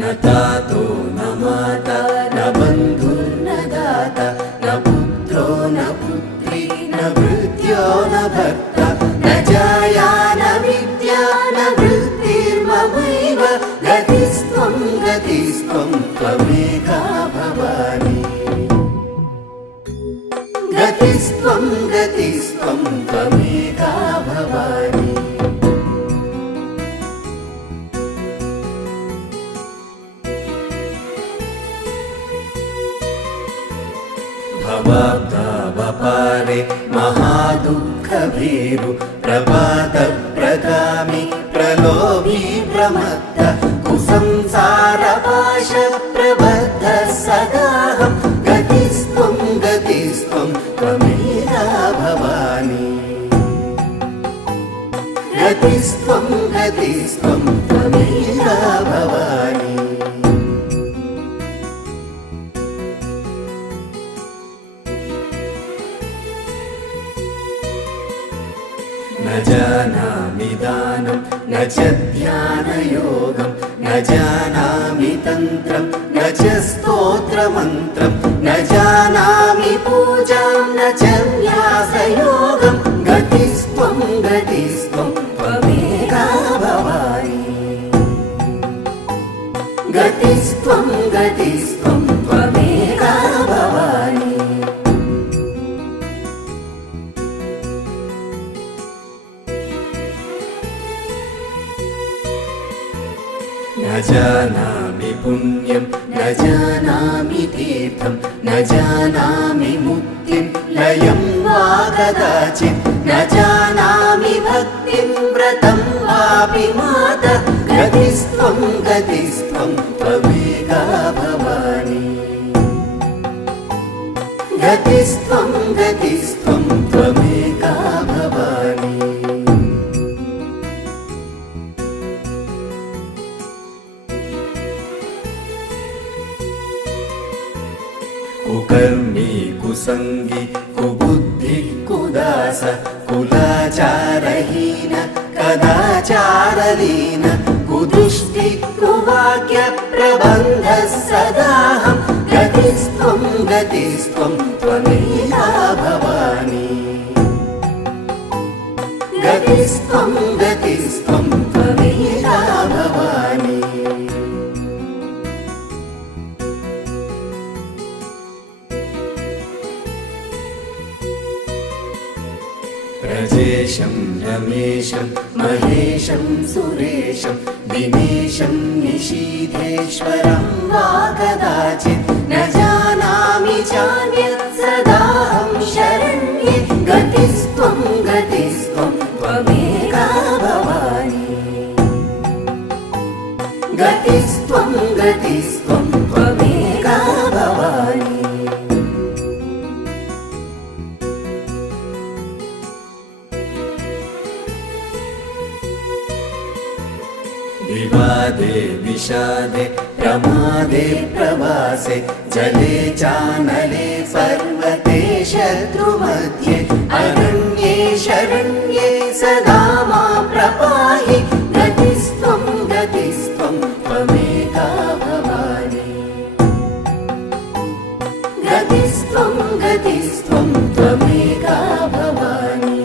न तातो न माता न बन्धुर्न दाता न पुत्रो न पुत्री न भृत्यो न भर्ता न जाया न विद्या न वृत्तिर्ममैव गतिस्त्वं त्वमेका भवानि गतिस्त्वं त्वमेका भवानि भवाब्दावपारे महादुःखभीरु प्रपातप्रगामि प्रलोभी प्रमत्त कुसंसारपाश प्रबद्धः सदाहं गतिस्त्वं त्वमेका भवानि गतिस्त्वं त्वमेका भवानि न जानामि दानं न च ध्यानयोगं न जानामि तन्त्रं न च स्तोत्रमन्त्रं न जानामि पूजां न च न्यासयोगं गतिस्त्वं त्वमेका भवानि गतिस्त्वं त्वमेका भवानि न जानामि पुण्यं न जानामि तीर्थं न जानामि मुक्तिं लयं वा कदाचित् न जानामि भक्तिं व्रतं वापि माता गतिस्त्वं त्वमेका भवानि गतिस्त्वं त्वमेका भवानि कुकर्मी कुसंगी कुबुद्धि कुदास कुलाचारहीन कदाचारलीन कुदुष्टि कुवाक्य प्रबन्धः सदाहं गतिस्त्वं त्वमेका भवानि गतिस्त्वं त्वमेका भवानि प्रजेशं रमेशं महेशं सुरेशं दिनेशं निशीथेश्वरं वा कदाचित् न जानामि चान्यत् सदाहं शरण्ये गतिस्त्वं त्वमेका भवानि गतिस्त्वं त्वमेका भवानि विवादे विषादे प्रमादे प्रवासे जले चानले पर्वते शत्रुमध्ये अरण्ये शरण्ये सदा मां प्रपाहि गतिस्त्वं त्वमेका भवानि गतिस्त्वं त्वमेका भवानि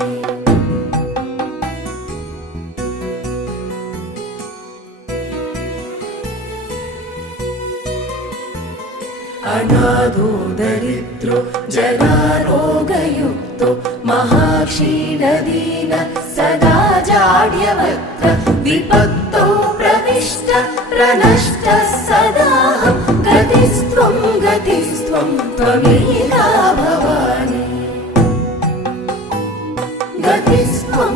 अनाथो दरिद्रो जरारोगयुक्तो महाक्षीणदीन सदा जाड्यवक्त्र विपत्तो प्रविष्ट प्रनष्टः सदाहं गतिस्त्वं त्वमेका भवानि गतिस्त्वं